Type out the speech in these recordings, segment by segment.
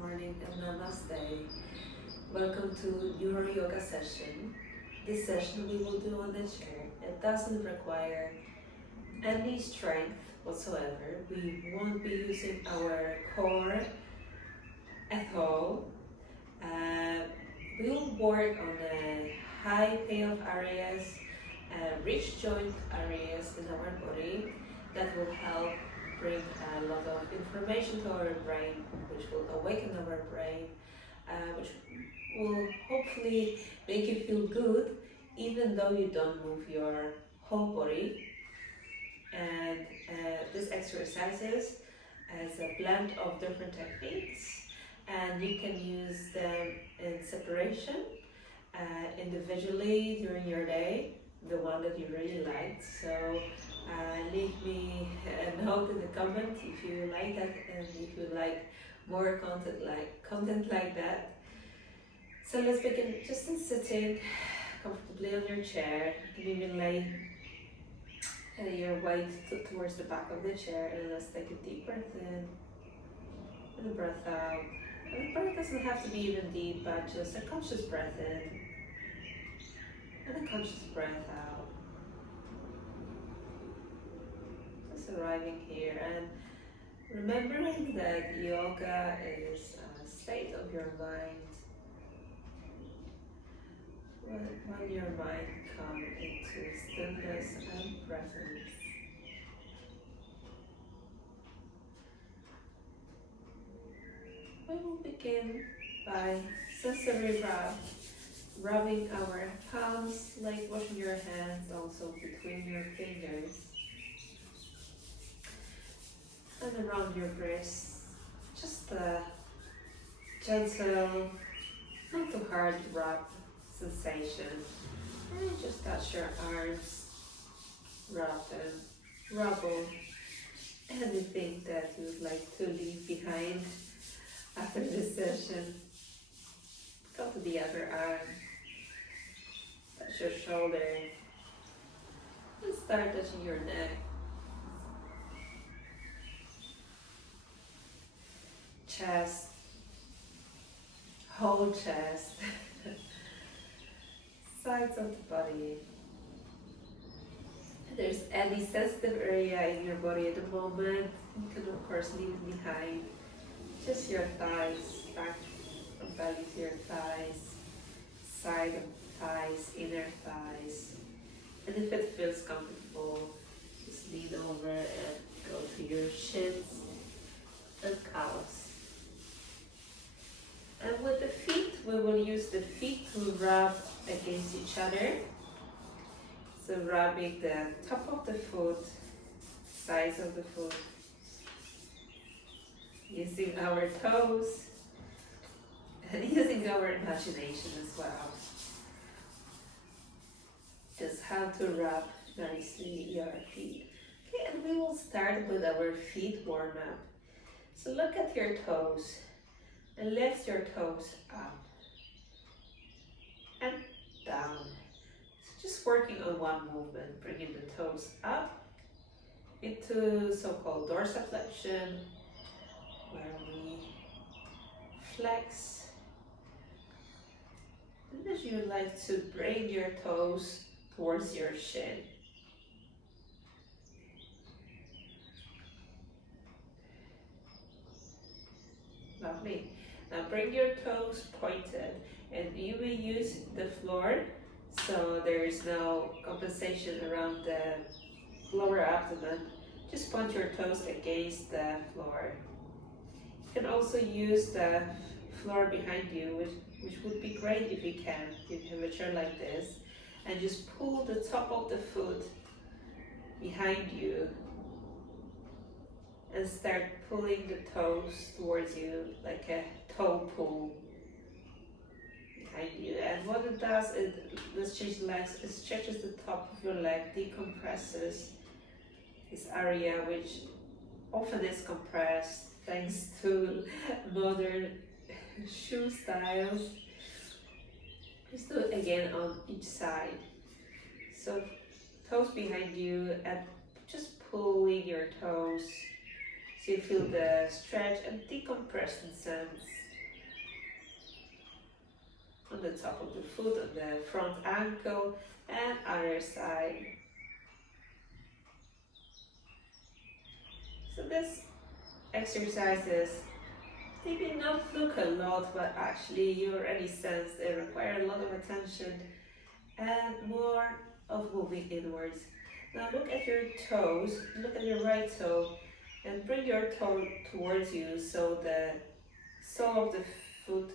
morning and namaste. Welcome to Neuro Yoga session. This session we will do on the chair. It doesn't require any strength whatsoever. We won't be using our core at all. We will work on the high payoff areas, rich joint areas in our body that will help bring a lot of information to our brain, which will awaken our brain, which will hopefully make you feel good even though you don't move your whole body. And these exercises as a blend of different techniques, and you can use them in separation, individually during your day, the one that you really liked. So leave me a note in the comment if you like that and if you like more content like that. So let's begin just in sitting comfortably on your chair. You can even lay your weight towards the back of the chair, and let's take a deep breath in and a breath out. And the breath doesn't have to be even deep, but just a conscious breath in and a conscious breath out. Just arriving here and remembering that yoga is a state of your mind. When your mind comes into stillness and presence. We will begin by sensory rubbing our palms, like washing your hands also between your fingers and around your wrists. Just a gentle, not too hard rub sensation. And just touch your arms, rub them, rubble anything that you would like to leave behind after this session. Go to the other arm, touch your shoulder, and start touching your neck, chest, whole chest, sides of the body. If there's any sensitive area in your body at the moment, you can of course leave it behind. Just your thighs, back from belly to your thighs, side of thighs, inner thighs. And if it feels comfortable, just lean over and go to your shins and calves. And with the feet, we will use the feet to rub against each other. So rubbing the top of the foot, sides of the foot, using our toes and using our imagination as well. Just how to rub nicely your feet. Okay, and we will start with our feet warm up. So look at your toes and lift your toes up and down. So just working on one movement, bringing the toes up into so-called dorsiflexion, where we flex. And as you like to bring your toes towards your shin. Lovely. Now bring your toes pointed, and you will use the floor, so there is no compensation around the lower abdomen. Just point your toes against the floor. You can also use the floor behind you, which would be great if you can. You have a chair like this, and just pull the top of the foot behind you and start pulling the toes towards you like a toe pull behind you. And what it does is, let's change legs, it stretches the top of your leg, decompresses this area which often is compressed thanks to modern shoe styles. Just do it again on each side. So toes behind you and just pulling your toes so you feel the stretch and decompression sense. on the top of the foot, on the front ankle, and other side. So this exercises maybe not look a lot, but actually you already sense they require a lot of attention and more of moving inwards. Now look at your toes, look at your right toe, and bring your toe towards you so the sole of the foot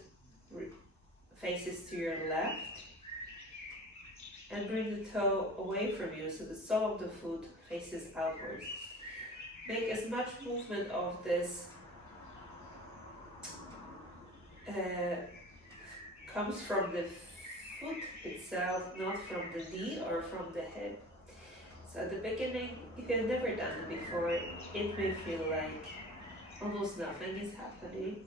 faces to your left, and bring the toe away from you so the sole of the foot faces outwards. Make as much movement of this comes from the foot itself, not from the knee or from the hip. So at the beginning, if you've never done it before, it may feel like almost nothing is happening.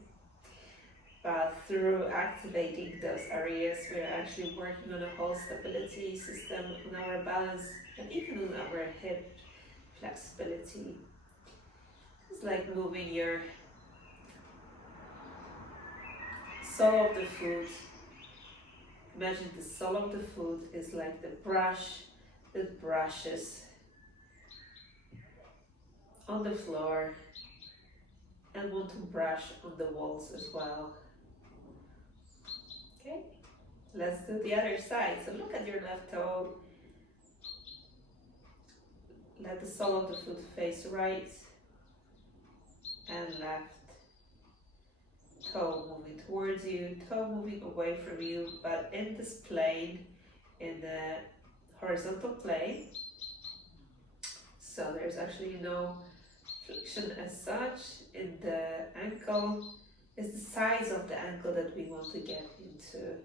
But through activating those areas, we're actually working on a whole stability system, on our balance, and even on our hip flexibility. It's like moving your sole of the foot. Imagine the sole of the foot is like the brush that brushes on the floor and want to brush on the walls as well. Okay, let's do the other side. So look at your left toe. Let the sole of the foot face right and left. Toe moving towards you, toe moving away from you, but in this plane, in the horizontal plane. So there's actually no flexion as such in the ankle. It's the size of the ankle that we want to get into.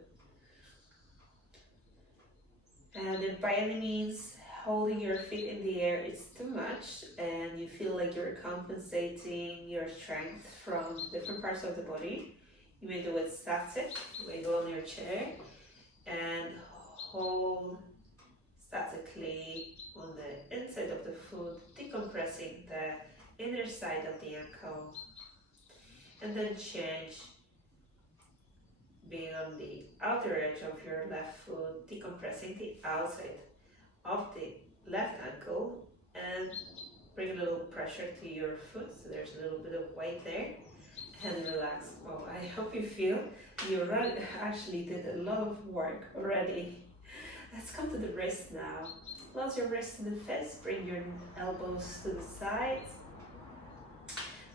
And if by any means holding your feet in the air is too much and you feel like you're compensating your strength from different parts of the body, you may do it static, wiggle on your chair and hold statically on the inside of the foot, decompressing the inner side of the ankle, and then change being on the outer edge of your left foot, decompressing the outside of the left ankle, and bring a little pressure to your foot so there's a little bit of weight there, and relax. Oh, I hope you feel you actually did a lot of work already. Let's come to the wrist now. Close your wrist in the fist, bring your elbows to the sides.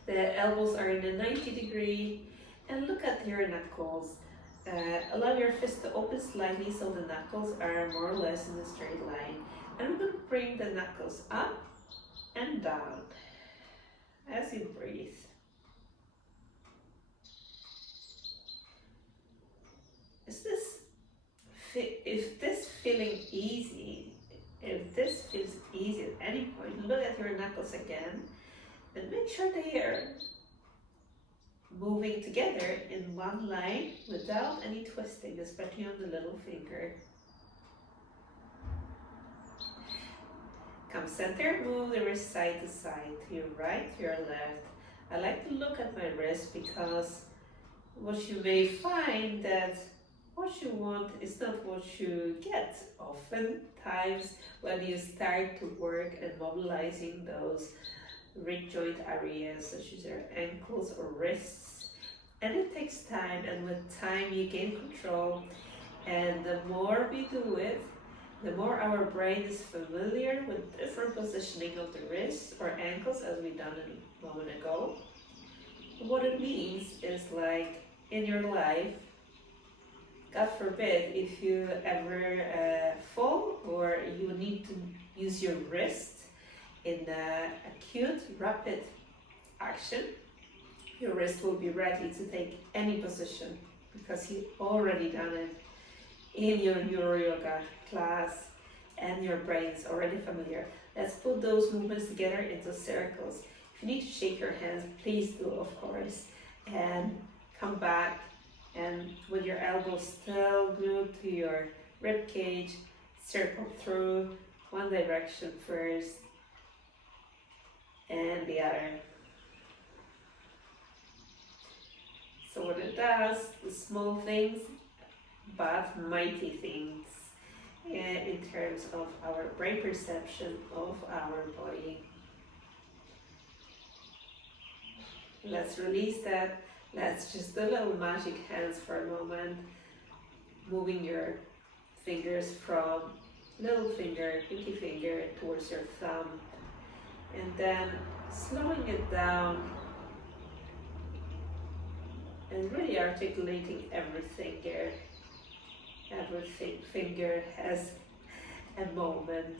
The elbows are in a 90-degree, and look at your knuckles. Allow your fist to open slightly so the knuckles are more or less in a straight line. And we're going to bring the knuckles up and down as you breathe. If this feels easy at any point, look at your knuckles again and make sure they are moving together in one line without any twisting, especially on the little finger. Come center, move the wrist side to side, to your right, to your left. I like to look at my wrist because what you may find that what you want is not what you get. Oftentimes when you start to work and mobilizing those rib joint areas such as your ankles or wrists, and it takes time, and with time you gain control, and the more we do it, the more our brain is familiar with different positioning of the wrists or ankles as we done a moment ago. What it means is, like in your life, God forbid, if you ever fall or you need to use your wrist in acute, rapid action, your wrist will be ready to take any position because you've already done it in your Neuro Yoga class and your brain is already familiar. Let's put those movements together into circles. If you need to shake your hands, please do, of course, and come back, and with your elbows still glued to your rib cage, circle through one direction first and the other. So what it does, the small things but mighty things in terms of our brain perception of our body. Let's release that. Let's just do little magic hands for a moment, moving your fingers from little finger, pinky finger towards your thumb, and then slowing it down and really articulating every finger. Every finger has a moment.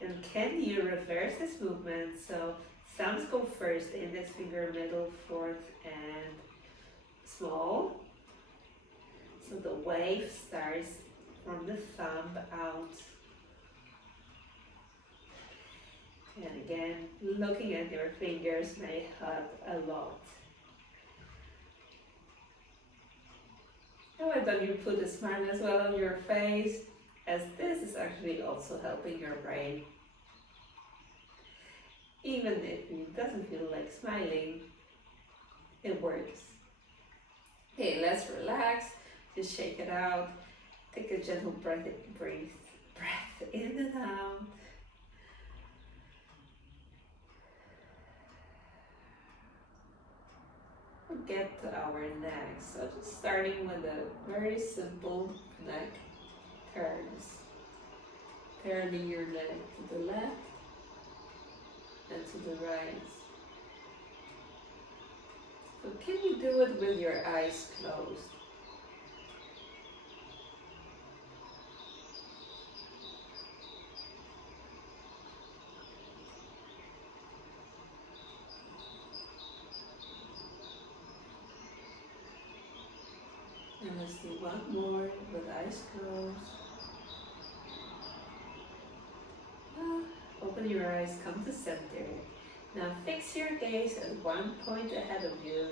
And can you reverse this movement? So thumbs go first, index finger, middle, fourth, and small. So the wave starts from the thumb out. And again, looking at your fingers may help a lot. And why don't you put a smile as well on your face, as this is actually also helping your brain. Even if it doesn't feel like smiling, it works. Okay, let's relax, just shake it out. Take a gentle breath in and out. Get to our neck. So just starting with a very simple neck turns. Turning your neck to the left and to the right. So can you do it with your eyes closed? And let's do one more with eyes closed. Open your eyes, come to center. Now fix your gaze at one point ahead of you,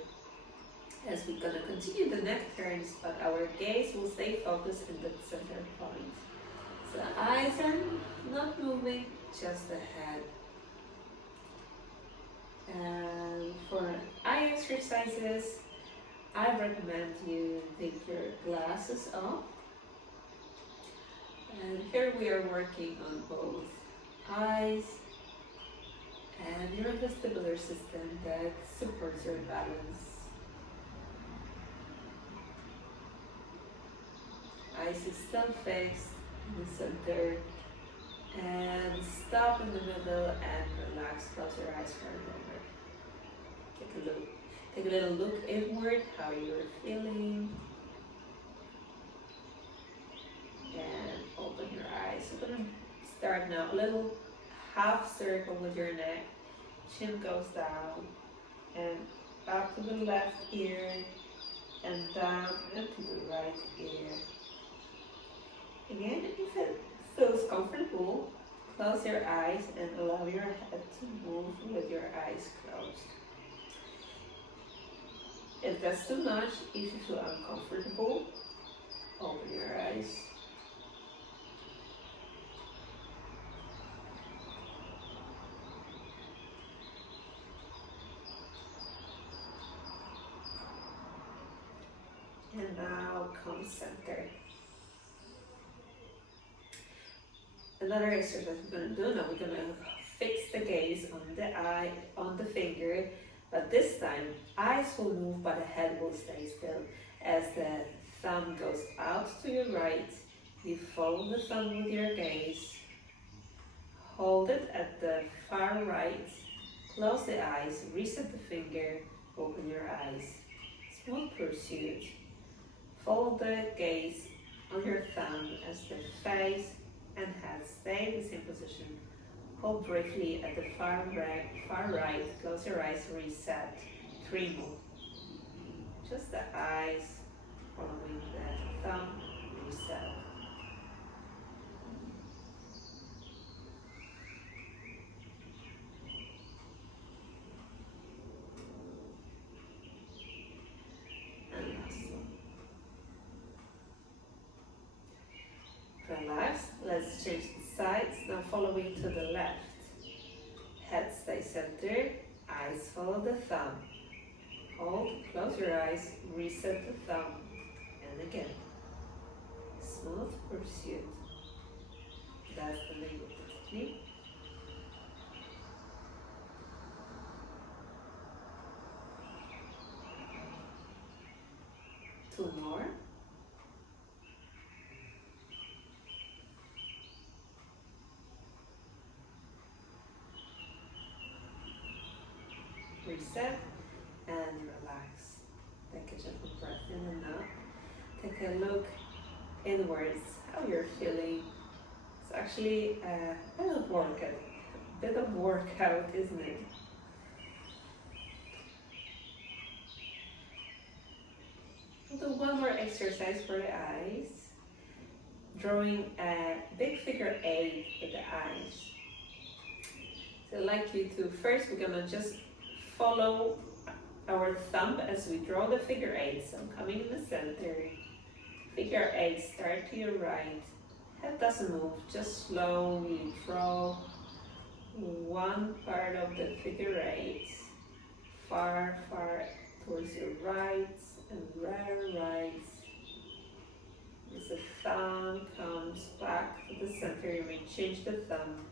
as we're going to continue the neck turns, but our gaze will stay focused in the center point. So the eyes are not moving, just the head. And for eye exercises, I recommend you take your glasses off. And here we are working on both eyes and your vestibular system that supports your balance. Eyes is still fixed in the center, and stop in the middle and relax. Close your eyes for a moment. Take a look. Take a little look inward, how you're feeling. And open your eyes. We're going to start now. A little half circle with your neck. Chin goes down. And up to the left ear. And down and to the right ear. Again, if it feels comfortable, close your eyes and allow your head to move with your eyes closed. If that's too much, if you feel uncomfortable, open your eyes. And now come center. Another exercise we're going to do now, we're going to fix the gaze on the eye, on the finger. But this time, eyes will move, but the head will stay still. As the thumb goes out to your right, you follow the thumb with your gaze. Hold it at the far right. Close the eyes, reset the finger, open your eyes. Smooth pursuit. Follow the gaze on your thumb as the face and head stay in the same position. Hold briefly at the far right, close your eyes, reset, 3 more. Just the eyes following the thumb, reset. And last one. Relax, let's change the sides, now following to the left. Head stay centered, eyes follow the thumb. Hold, close your eyes, reset the thumb, and And again, smooth pursuit. That's the name of the technique. Two more. Reset and relax. Take a gentle breath in and out. Take a look inwards, how you're feeling. It's actually a bit of workout, isn't it? We'll do one more exercise for the eyes. Drawing a big figure 8 with the eyes. So I'd like you to, first we're gonna just follow our thumb as we draw the figure 8. So I'm coming in the center. Figure 8, start to your right. Head doesn't move, just slowly draw one part of the figure 8 far towards your right and rare right. As the thumb comes back to the center, you may change the thumb.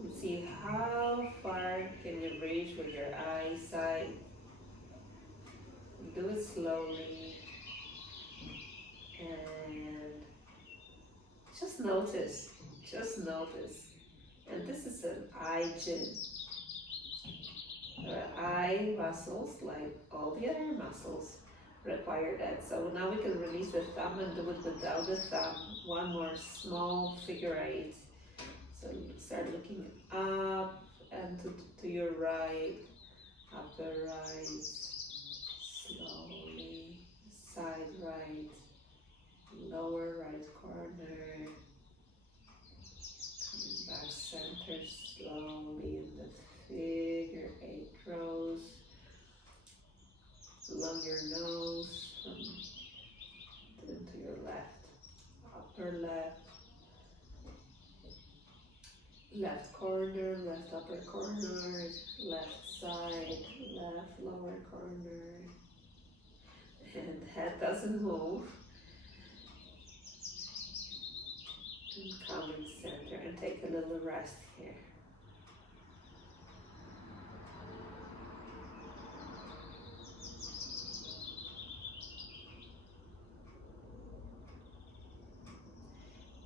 And see how far can you reach with your eyesight. Do it slowly. And just notice. And this is an eye gym. Eye muscles, like all the other muscles, require that. So now we can release the thumb and do it without the thumb. One more small figure 8. So start looking up and to your right, upper right, slowly, side right, lower right corner, coming back center slowly in the figure 8 grows along your nose from to your left, upper left, left corner, left upper corner, left side, left lower corner, and head doesn't move. And come in center and take a little rest here.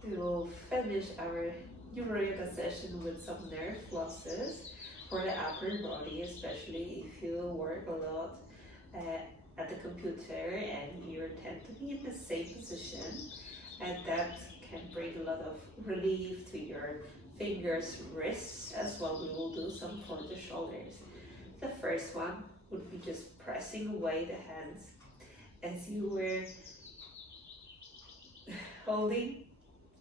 We will finish our Neuro Yoga session with some nerve flosses for the upper body, especially if you work a lot at the computer and you tend to be in the same position, and that can bring a lot of relief to your fingers, wrists as well. We will do some for the shoulders. The first one would be just pressing away the hands as you were holding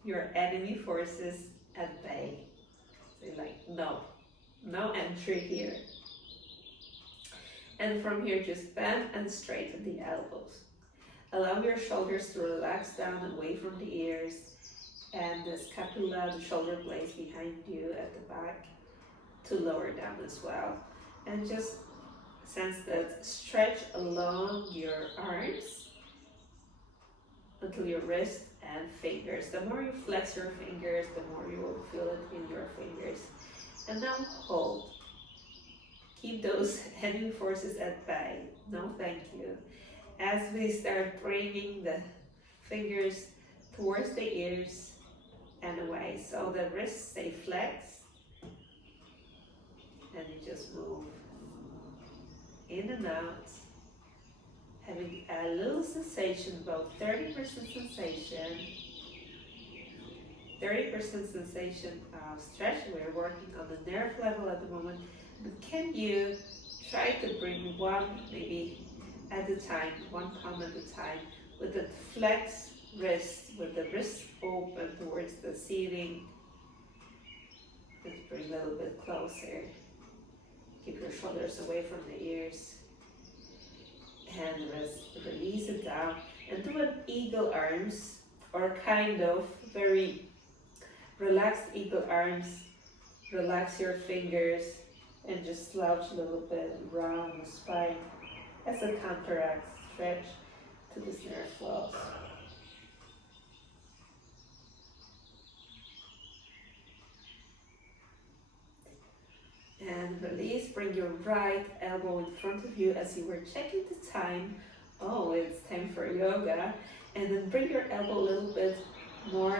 your enemy forces at bay. So you're like, no entry here. And from here, just bend and straighten the elbows. Allow your shoulders to relax down away from the ears, and the scapula, the shoulder blades behind you at the back, to lower down as well. And just sense that stretch along your arms until your wrist and fingers. The more you flex your fingers, the more you will feel it in your fingers. And now hold. Keep those heavy forces at bay. No, thank you. As we start bringing the fingers towards the ears and away, so the wrists stay flexed, and you just move in and out, having a little sensation, about 30% sensation, 30% sensation of stretch. We're working on the nerve level at the moment, but can you try to bring one, maybe at a time, one palm at a time, with the flex wrist, with the wrist open towards the ceiling. Just bring a little bit closer. Keep your shoulders away from the ears. And release it down. And do an eagle arms, or kind of very relaxed eagle arms. Relax your fingers and just slouch a little bit around the spine as a counteract stretch. to this nerve floss. And release, bring your right elbow in front of you as you were checking the time. Oh, it's time for yoga. And then bring your elbow a little bit more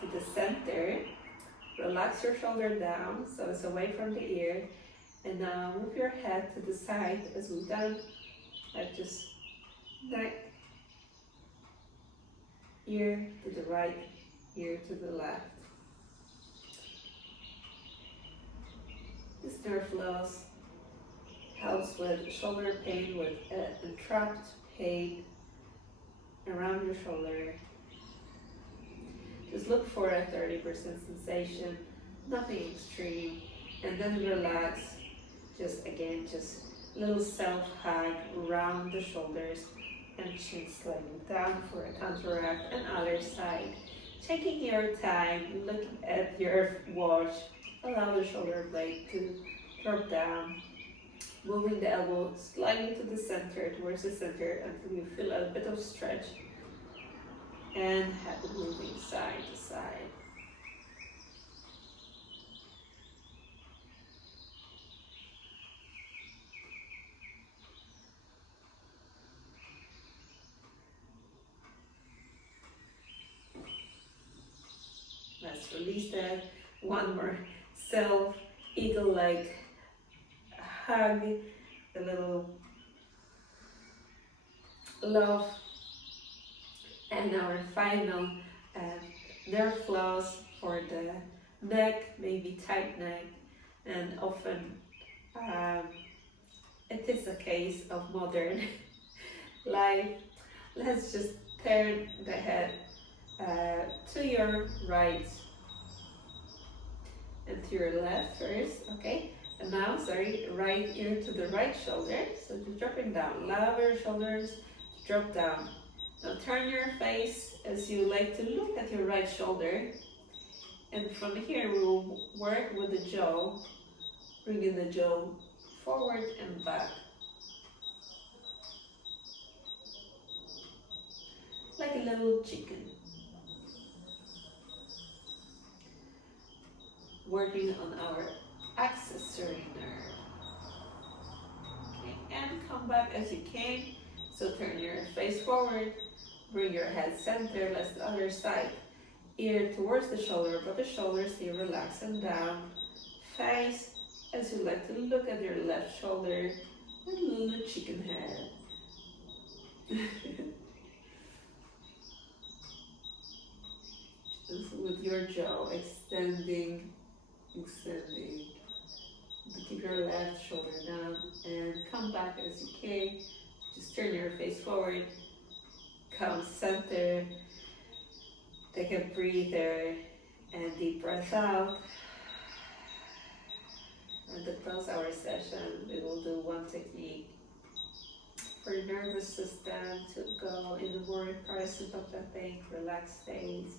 to the center. Relax your shoulder down so it's away from the ear. And now move your head to the side as we've done, like just neck, ear to the right, ear to the left. This nerve floss helps with shoulder pain, with entrapped pain around your shoulder. Just look for a 30% sensation, nothing extreme, and then relax. Just again, just a little self-hug around the shoulders and chin sliding down for a counteract and other side. Taking your time, looking at your watch, allow the shoulder blade to drop down, moving the elbow slightly to the center, towards the center until you feel a bit of stretch, and head moving side to side. Let's release that. One more self eagle-like hug, a little love. And our final nerve floss for the neck, maybe tight neck, and often it is a case of modern life. Let's just turn the head to your right and to your left first, okay? And now, right ear to the right shoulder. So just dropping down, lower your shoulders, drop down. Now turn your face as you like to look at your right shoulder. And from here we will work with the jaw, bringing the jaw forward and back. Like a little chicken. Working on our accessory nerve. Okay, and come back as you can. So turn your face forward, bring your head center, let's the other side. Ear towards the shoulder, but the shoulders stay relaxed and down. Face as you like to look at your left shoulder, and a little chicken head. Just with your jaw extending. To keep your left shoulder down and come back as you can. Just turn your face forward, come center, take a breather and deep breath out. And to close our session, we will do one technique for your nervous system to go in the more parasympathetic, relaxed state,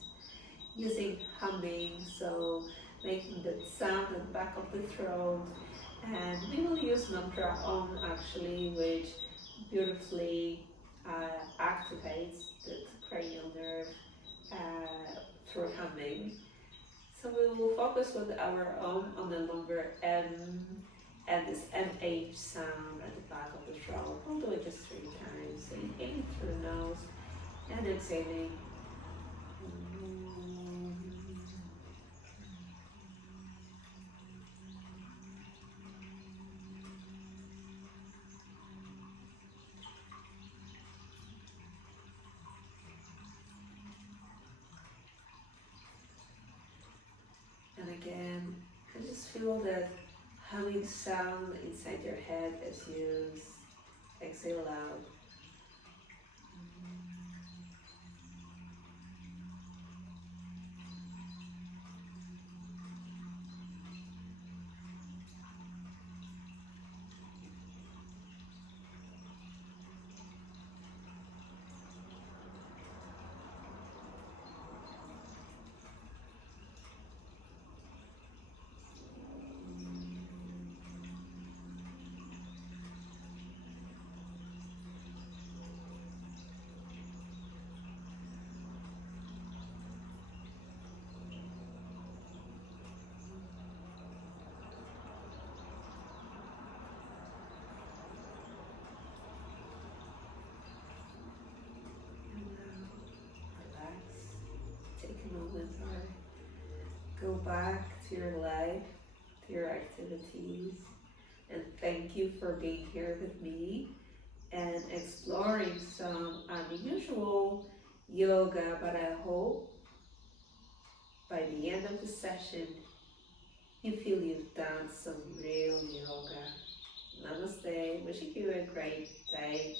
using humming, so making that sound at the back of the throat. And we will use mantra Om actually, which beautifully activates the cranial nerve through humming. So we will focus with our Om on the longer M and this MH sound at the back of the throat. We'll do it just 3 times. So inhaling through the nose and exhaling. And again, I just feel that humming sound inside your head as you exhale out. go back to your life, to your activities, and thank you for being here with me and exploring some unusual yoga. But I hope by the end of the session you feel you've done some real yoga. Namaste, wishing you a great day,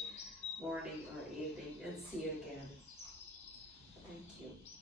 morning or evening, and see you again. Thank you.